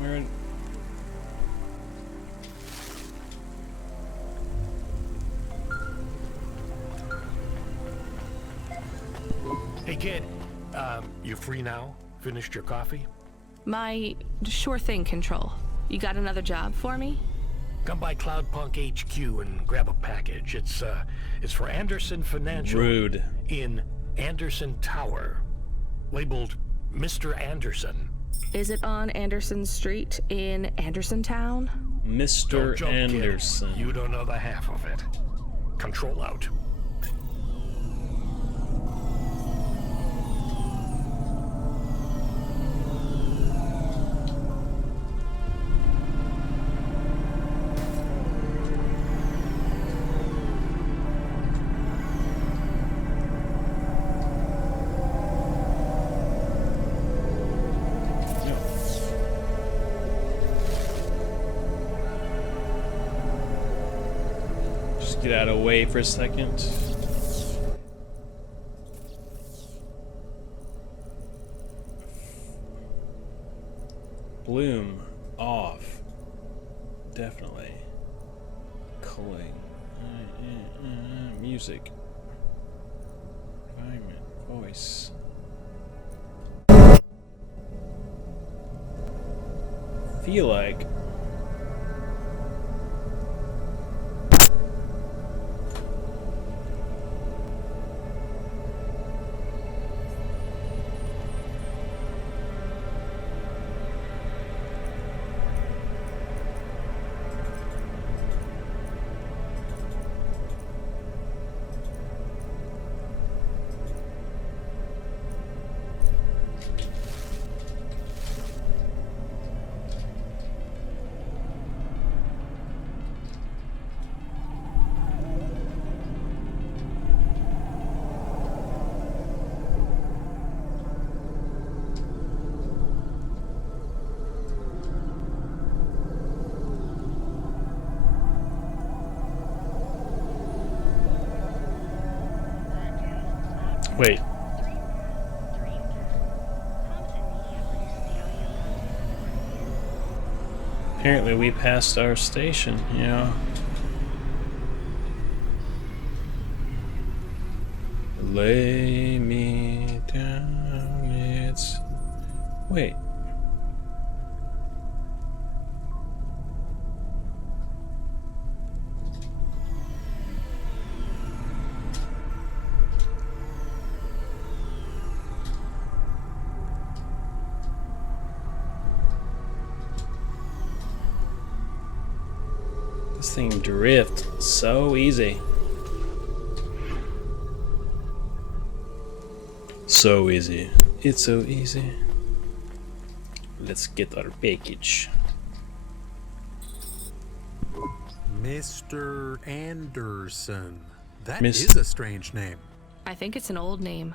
Where? Hey kid, you free now? Finished your coffee? My sure thing, Control. You got another job for me? Come by Cloudpunk HQ and grab a package. It's for Anderson Financial. Rude. In Anderson Tower. Labeled Mr. Anderson. Is it on Anderson Street in Anderson Town? Mr. Don't joke, Anderson. Kid. You don't know the half of it. Control out. Just get out of the way for a second. Bloom off. Definitely. Culling. Music. Environment. Voice. Feel like. Wait. Apparently we passed our station, yeah. Lay me down, it's... Wait. This thing drifts so easy. So easy. It's so easy. Let's get our package. Mr. Anderson. That Miss- is a strange name. I think it's an old name.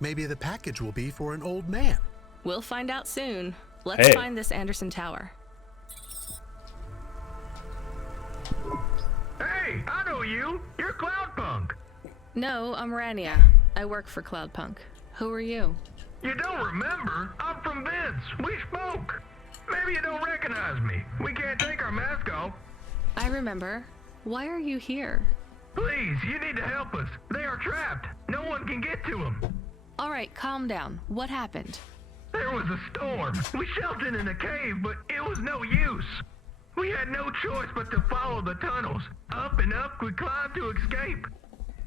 Maybe the package will be for an old man. We'll find out soon. Let's Hey. find this Anderson Tower. Hey, I know you. You're Cloudpunk. No, I'm Rania. I work for Cloudpunk. Who are you? You don't remember? I'm from Vince. We spoke. Maybe you don't recognize me. We can't take our mask off. I remember. Why are you here? Please, you need to help us. They are trapped. No one can get to them. All right, calm down. What happened? There was a storm. We sheltered in a cave, but it was no use. We had no choice but to follow the tunnels. Up and up, we climbed to escape.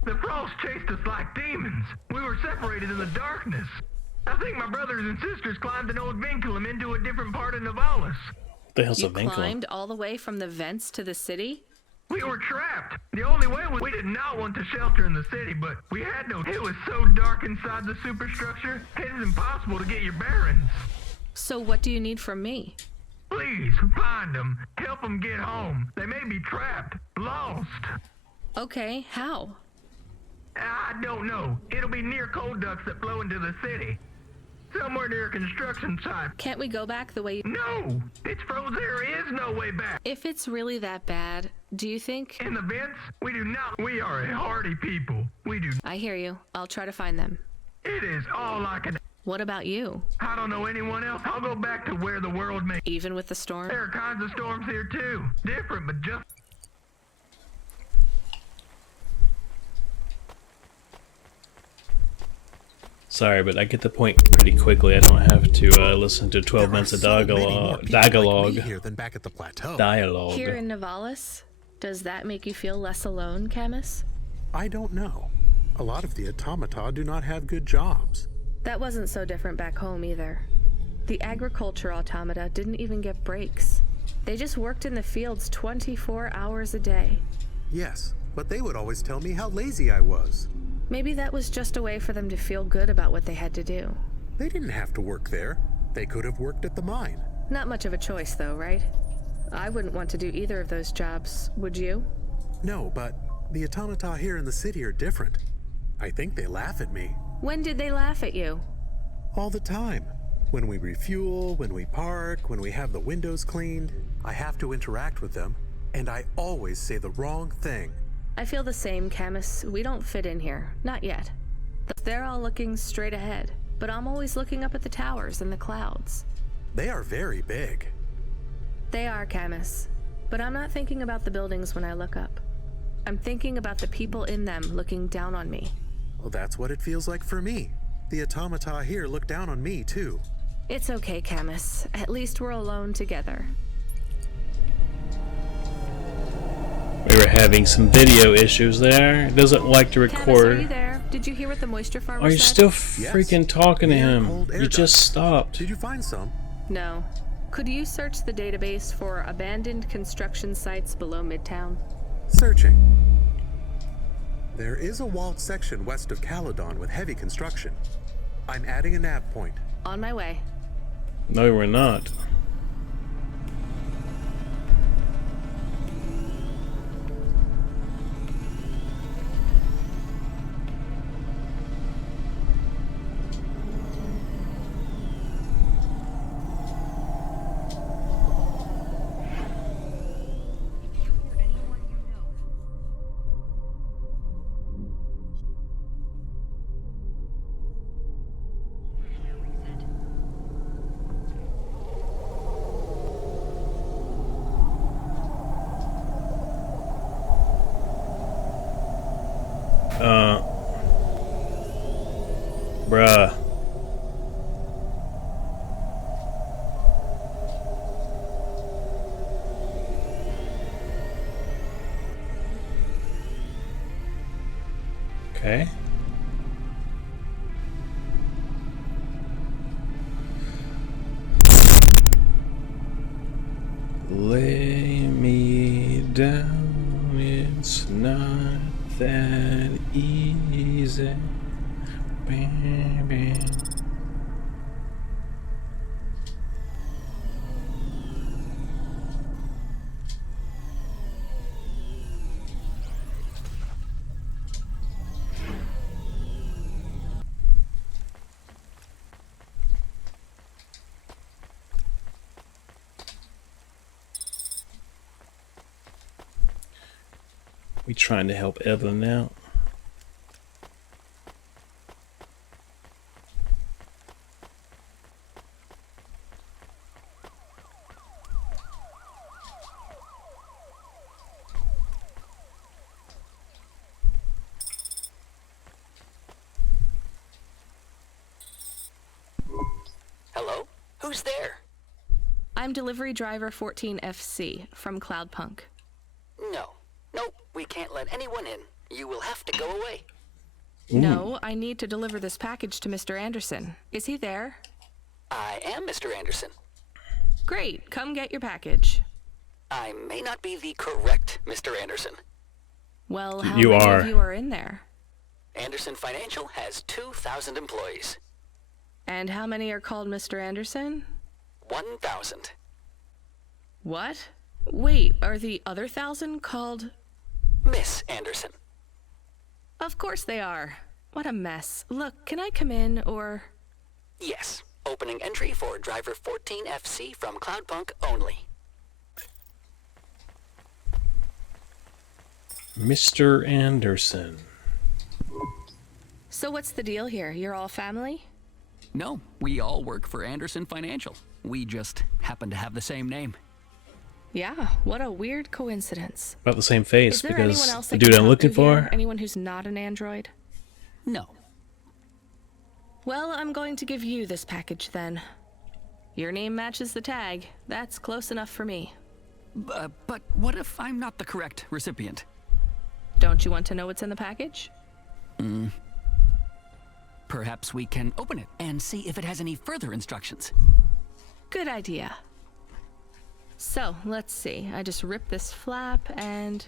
The frost chased us like demons. We were separated in the darkness. I think my brothers and sisters climbed an old vinculum into a different part of Navalis. The hell's You a vinculum? climbed all the way from the vents to the city? We were trapped. The only way was we did not want to shelter in the city, but we had no. It was so dark inside the superstructure, it is impossible to get your bearings. So what do you need from me? Please, find them. Help them get home. They may be trapped, lost. Okay, how? I don't know. It'll be near coal ducts that flow into the city. Somewhere near a construction site. Can't we go back the way... No! It's frozen. There is no way back. If it's really that bad, do you think... In the vents, we do not. We are a hardy people. We do. I hear you. I'll try to find them. It is all I can. What about you? I don't know anyone else. I'll go back to where the world may. Even with the storm? There are kinds of storms here too. Different, but just... Sorry, but I get the point pretty quickly. I don't have to listen to 12 minutes of dialogue. Like me here than back at the plateau. Dialogue. Here in Nivalis? Does that make you feel less alone, Camus? I don't know. A lot of the automata do not have good jobs. That wasn't so different back home either. The agriculture automata didn't even get breaks. They just worked in the fields 24 hours a day. Yes, but they would always tell me how lazy I was. Maybe that was just a way for them to feel good about what they had to do. They didn't have to work there. They could have worked at the mine. Not much of a choice though, right? I wouldn't want to do either of those jobs, would you? No, but the automata here in the city are different. I think they laugh at me. When did they laugh at you? All the time. When we refuel, when we park, when we have the windows cleaned, I have to interact with them, and I always say the wrong thing. I feel the same, Camus. We don't fit in here. Not yet. They're all looking straight ahead, but I'm always looking up at the towers and the clouds. They are very big. They are, Camus. But I'm not thinking about the buildings when I look up. I'm thinking about the people in them looking down on me. Well, that's what it feels like for me. The automata here look down on me, too. It's okay, Camus. At least we're alone together. We were having some video issues there. It doesn't like to Camus, record. are you there? Did you hear what the moisture farmer Are you said? still freaking talking to him? Cold air You just ducts. stopped. Did you find some? No. Could you search the database for abandoned construction sites below Midtown? Searching. There is a walled section west of Caledon with heavy construction. I'm adding a nav point. On my way. No, we're not. Bruh. Okay. Lay me down, it's not that easy. Baby. We trying to help Evelyn out. Hello? Who's there? I'm delivery driver 14FC from Cloudpunk. No. Nope, we can't let anyone in. You will have to go away. No, I need to deliver this package to Mr. Anderson. Is he there? I am Mr. Anderson. Great, come get your package. I may not be the correct Mr. Anderson. Well, how You many are. of you are in there? Anderson Financial has 2,000 employees. And how many are called Mr. Anderson? 1,000. What? Wait, are the other 1,000 called... Miss Anderson. Of course they are. What a mess. Look, can I come in, or... Yes. Opening entry for driver 14FC from Cloudpunk only. Mr. Anderson. So what's the deal here? You're all family? No, we all work for Anderson Financial. We just happen to have the same name. Yeah, what a weird coincidence. About the same face, Is there anyone because else the I dude can I'm talk looking to here? for. Anyone who's not an android? No. Well, I'm going to give you this package then. Your name matches the tag. That's close enough for me. But what if I'm not the correct recipient? Don't you want to know what's in the package? Perhaps we can open it and see if it has any further instructions. Good idea. So, let's see. I just rip this flap and...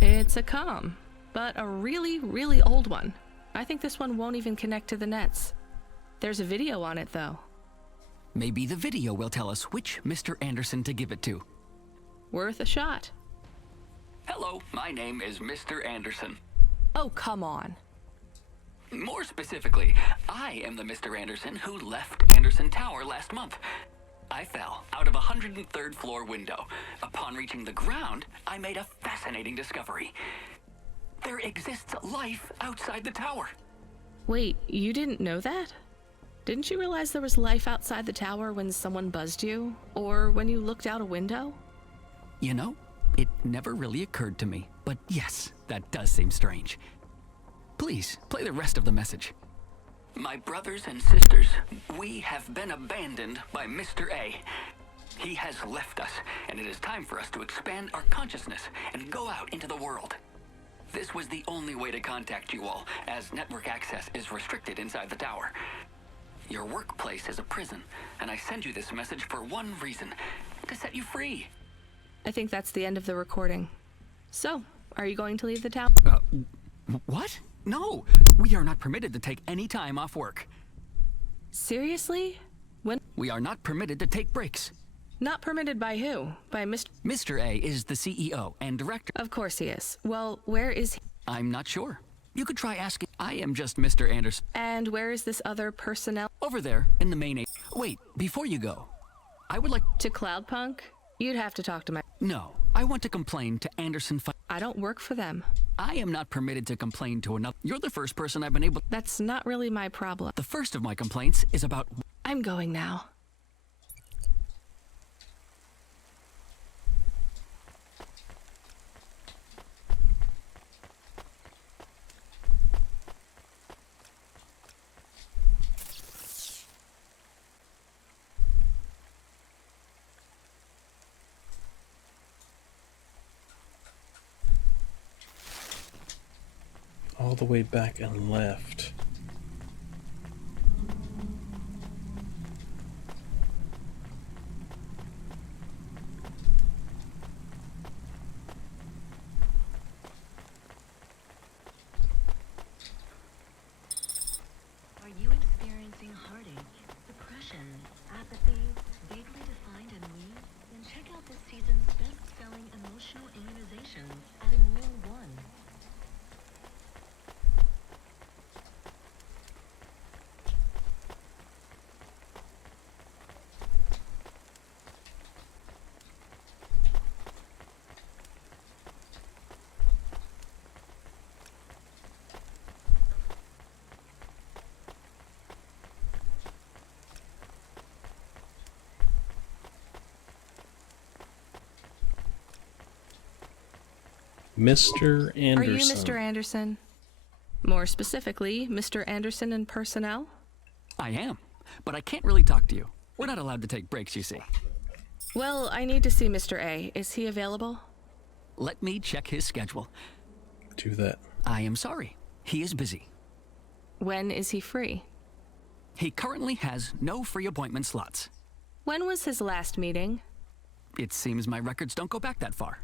it's a comm, but a really, really old one. I think this one won't even connect to the nets. There's a video on it, though. Maybe the video will tell us which Mr. Anderson to give it to. Worth a shot. Hello, my name is Mr. Anderson. Oh, come on. More specifically, I am the Mr. Anderson who left Anderson Tower last month. I fell out of a 103rd floor window. Upon reaching the ground, I made a fascinating discovery. There exists life outside the tower. Wait, you didn't know that? Didn't you realize there was life outside the tower when someone buzzed you? Or when you looked out a window? You know, it never really occurred to me. But yes, that does seem strange. Please, play the rest of the message. My brothers and sisters, we have been abandoned by Mr. A. He has left us, and it is time for us to expand our consciousness and go out into the world. This was the only way to contact you all, as network access is restricted inside the tower. Your workplace is a prison, and I send you this message for one reason, to set you free. I think that's the end of the recording. So, are you going to leave the tower? What? No, we are not permitted to take any time off work. Seriously? When? We are not permitted to take breaks. Not permitted by who? By Mr. Mr. A is the CEO and director. Of course he is. Well, where is he? I'm not sure. You could try asking. I am just Mr. Anderson. And where is this other personnel? Over there, in the main. Wait, before you go, I would like. To Cloudpunk? You'd have to talk to my... No, I want to complain to Anderson. I don't work for them. I am not permitted to complain to another. You're the first person I've been able. That's not really my problem. The first of my complaints is about. I'm going now. All the way back and left. Are you experiencing heartache, depression, apathy, vaguely defined ennui? Then check out this season's best-selling emotional immunizations at Immune One. Mr. Anderson. Are you Mr. Anderson? More specifically, Mr. Anderson and personnel? I am, but I can't really talk to you. We're not allowed to take breaks, you see. Well, I need to see Mr. A. Is he available? Let me check his schedule. Do that. I am sorry. He is busy. When is he free? He currently has no free appointment slots. When was his last meeting? It seems my records don't go back that far.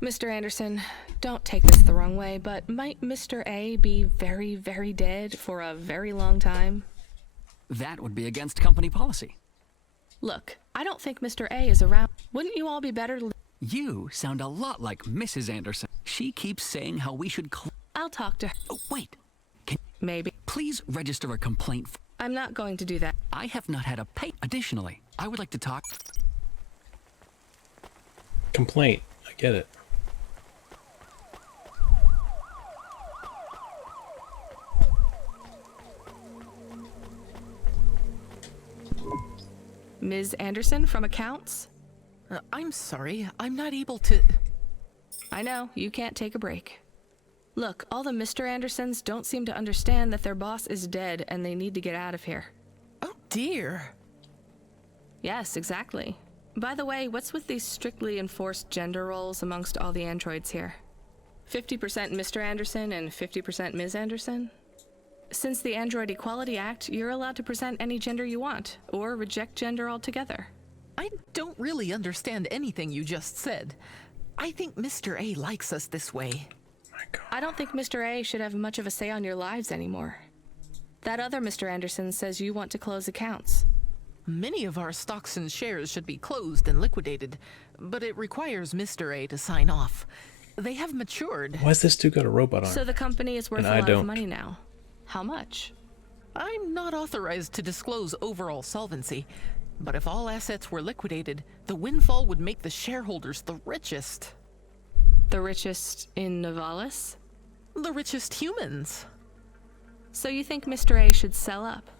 Mr. Anderson, don't take this the wrong way, but might Mr. A be very, very dead for a very long time? That would be against company policy. Look, I don't think Mr. A is around. Wouldn't you all be better to... You sound a lot like Mrs. Anderson. She keeps saying how we should I'll talk to her. Oh, wait. Can Maybe. please register a complaint? I'm not going to do that. I have not had a pay. Additionally, I would like to talk. Complaint. I get it. Ms. Anderson from accounts? I'm sorry, I'm not able to... I know, you can't take a break. Look, all the Mr. Andersons don't seem to understand that their boss is dead and they need to get out of here. Oh dear. Yes, exactly. By the way, what's with these strictly enforced gender roles amongst all the androids here? 50% Mr. Anderson and 50% Ms. Anderson? Since the Android Equality Act, you're allowed to present any gender you want, or reject gender altogether. I don't really understand anything you just said. I think Mr. A likes us this way. I don't think Mr. A should have much of a say on your lives anymore. That other Mr. Anderson says you want to close accounts. Many of our stocks and shares should be closed and liquidated, but it requires Mr. A to sign off. They have matured. Why's this dude got a robot arm? So the company is worth And a I lot don't. of money now. How much? I'm not authorized to disclose overall solvency, but if all assets were liquidated, the windfall would make the shareholders the richest. The richest in Novalis? The richest humans. So you think Mr. A should sell up?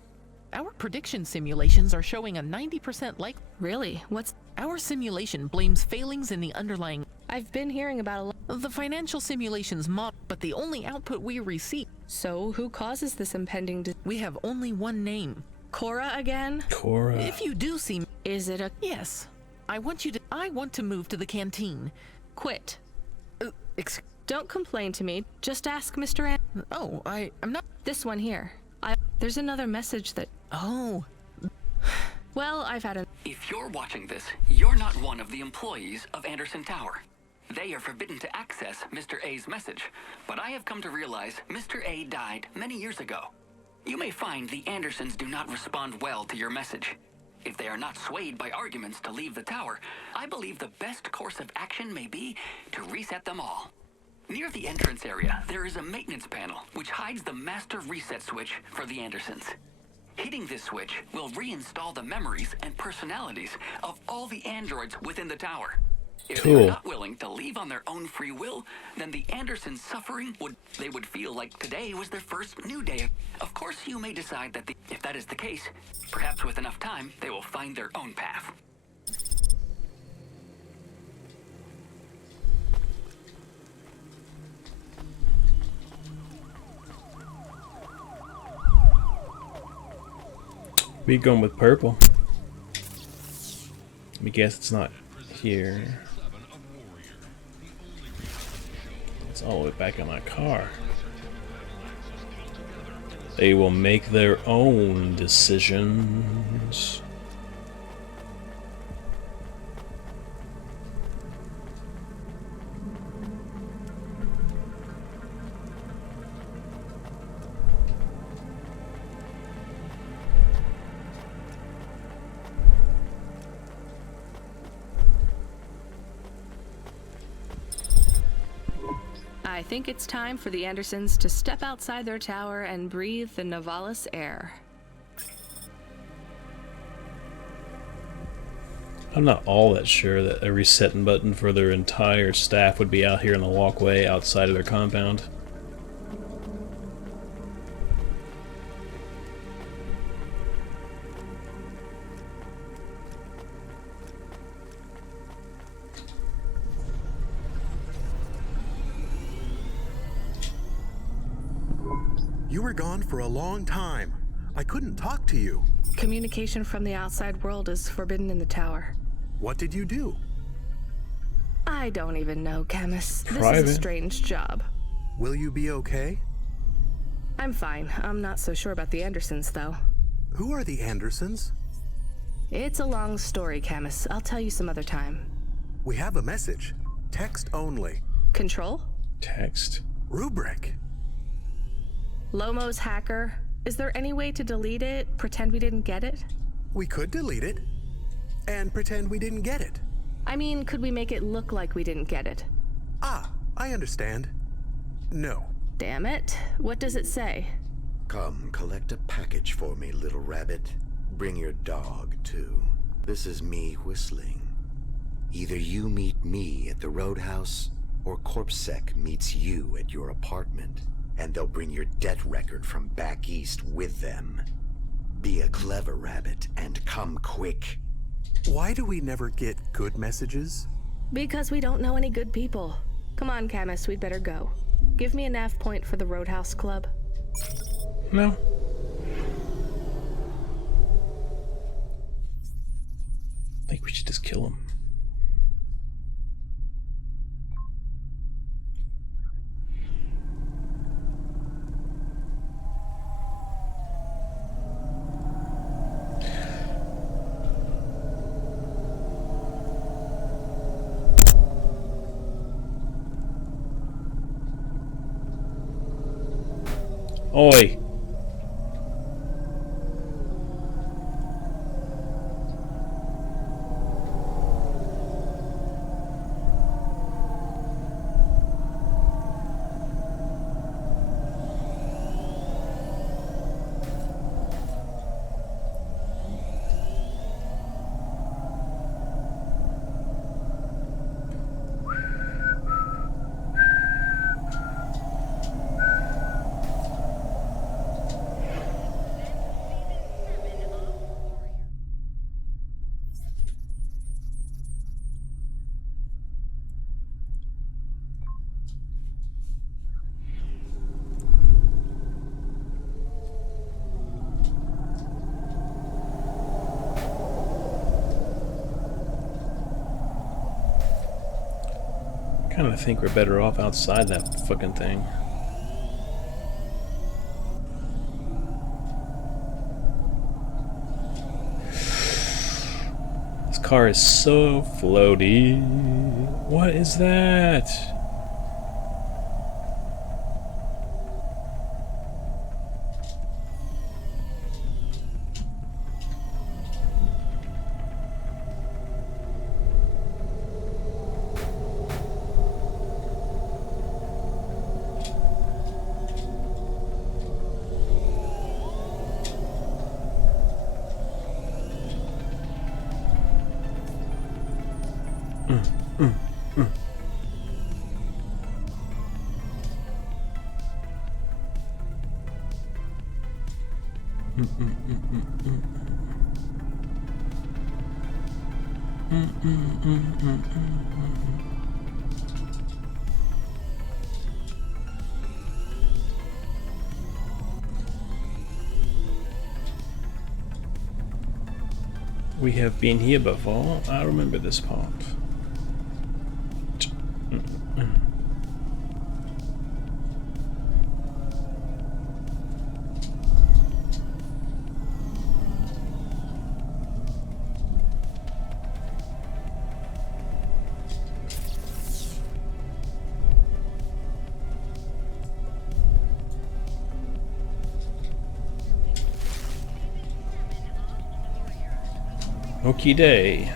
Our prediction simulations are showing a 90% Really? What's... Our simulation blames failings in the underlying... I've been hearing about a lot. The financial simulations model, but the only output we receive... So who causes this impending... We have only one name. Cora again? Cora. If you do see... Is it a... Yes. I want to move to the canteen. Quit. Ex... Don't complain to me. Just ask Mr. An... Oh, I'm not... This one here. There's another message that... Oh. Well, I've had a... If you're watching this, you're not one of the employees of Anderson Tower. They are forbidden to access Mr. A's message, but I have come to realize Mr. A died many years ago. You may find the Andersons do not respond well to your message. If they are not swayed by arguments to leave the tower, I believe the best course of action may be to reset them all. Near the entrance area, there is a maintenance panel which hides the master reset switch for the Andersons. Hitting this switch will reinstall the memories and personalities of all the androids within the tower. If they are not willing to leave on their own free will, then the Andersons' suffering they would feel like today was their first new day. Of course, you may decide that if that is the case, perhaps with enough time, they will find their own path. We going with purple. Let me guess it's not here. It's all the way back in my car. They will make their own decisions. I think it's time for the Andersons to step outside their tower and breathe the Novalis air. I'm not all that sure that a resetting button for their entire staff would be out here in the walkway outside of their compound. You were gone for a long time. I couldn't talk to you. Communication from the outside world is forbidden in the tower. What did you do? I don't even know, Camus. This Private. is a strange job. Will you be okay? I'm fine. I'm not so sure about the Andersons, though. Who are the Andersons? It's a long story, Camus. I'll tell you some other time. We have a message. Text only. Control? Text. Rubric. Lomo's hacker. Is there any way to delete it? Pretend we didn't get it? We could delete it. And pretend we didn't get it. I mean, could we make it look like we didn't get it? Ah, I understand. No. Damn it. What does it say? Come, collect a package for me, little rabbit. Bring your dog, too. This is me whistling. Either you meet me at the roadhouse, or CorpSec meets you at your apartment, and they'll bring your debt record from back east with them. Be a clever rabbit and come quick. Why do we never get good messages? Because we don't know any good people. Come on, Camus, we'd better go. Give me a nav point for the Roadhouse Club. No. I think we should just kill him. Oi! I kind of think we're better off outside that fucking thing. This car is so floaty. What is that? We have been here before. I remember this part. Okie day.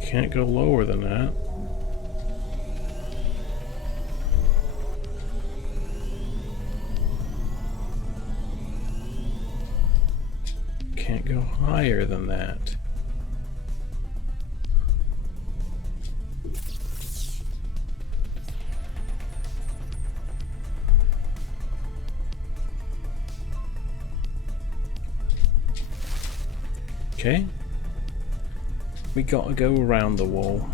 Can't go lower than that. Can't go higher than that. Okay. We gotta go around the wall.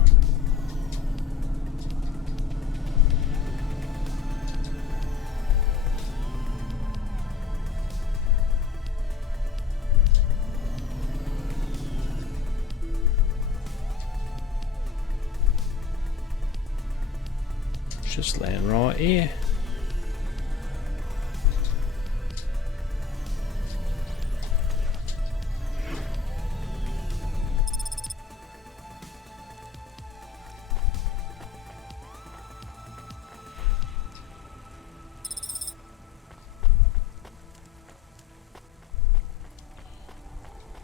Just laying right here.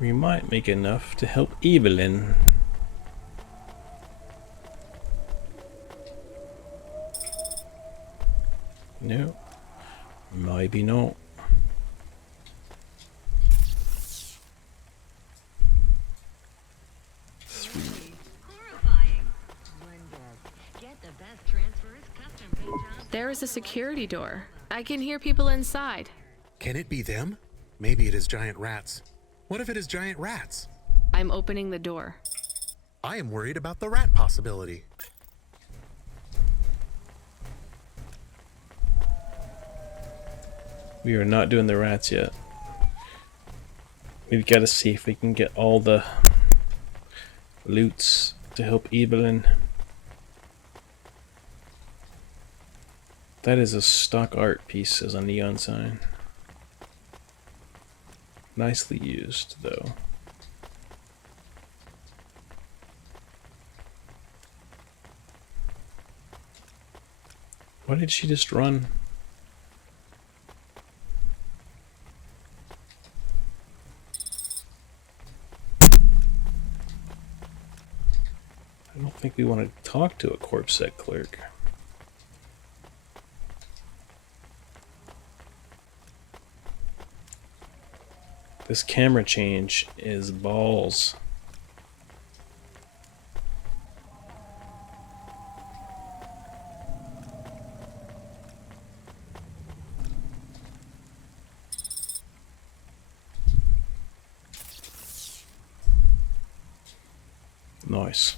We might make enough to help Evelyn. No. Maybe not. There is a security door. I can hear people inside. Can it be them? Maybe it is giant rats. What if it is giant rats? I'm opening the door. I am worried about the rat possibility. We are not doing the rats yet. We've got to see if we can get all the loots to help Evelyn. That is a stock art piece as a neon sign. Nicely used, though. Why did she just run? I don't think we want to talk to a corpsec clerk. This camera change is balls. Nice.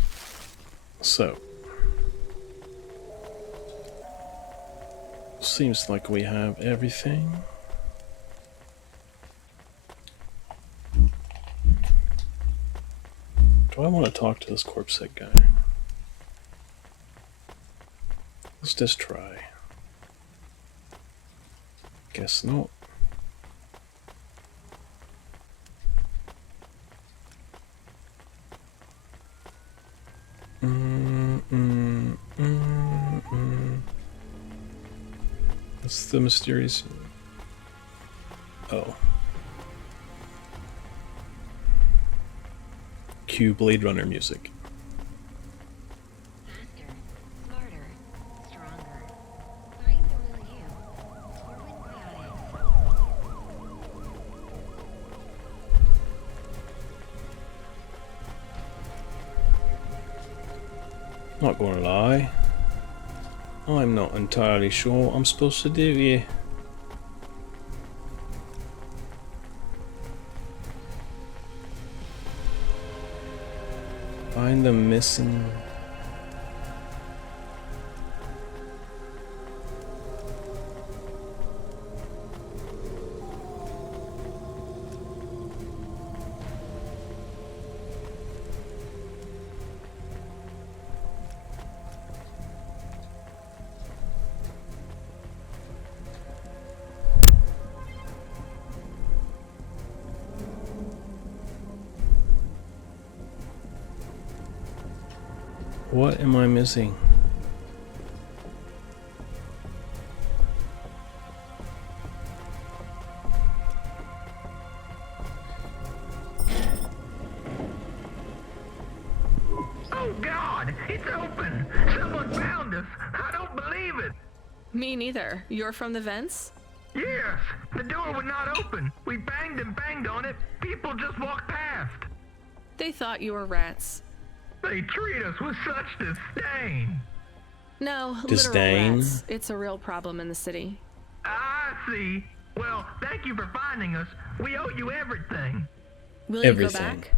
So, seems like we have everything. Do I want to talk to this corpsec guy? Let's just try. Guess not. What's the mysterious... Oh. Cue Blade Runner music. Faster, smarter, stronger. Find the real you. Forward Biotics. Not gonna lie, I'm not entirely sure what I'm supposed to do here. Find the missing... What am I missing? Oh God, it's open! Someone found us! I don't believe it! Me neither. You're from the vents? Yes, the door would not open. We banged and banged on it. People just walked past. They thought you were rats. They treat us with such disdain. No, Disdain? literal rats. It's a real problem in the city. I see. Well, thank you for finding us. We owe you everything. Will you go Everything. back?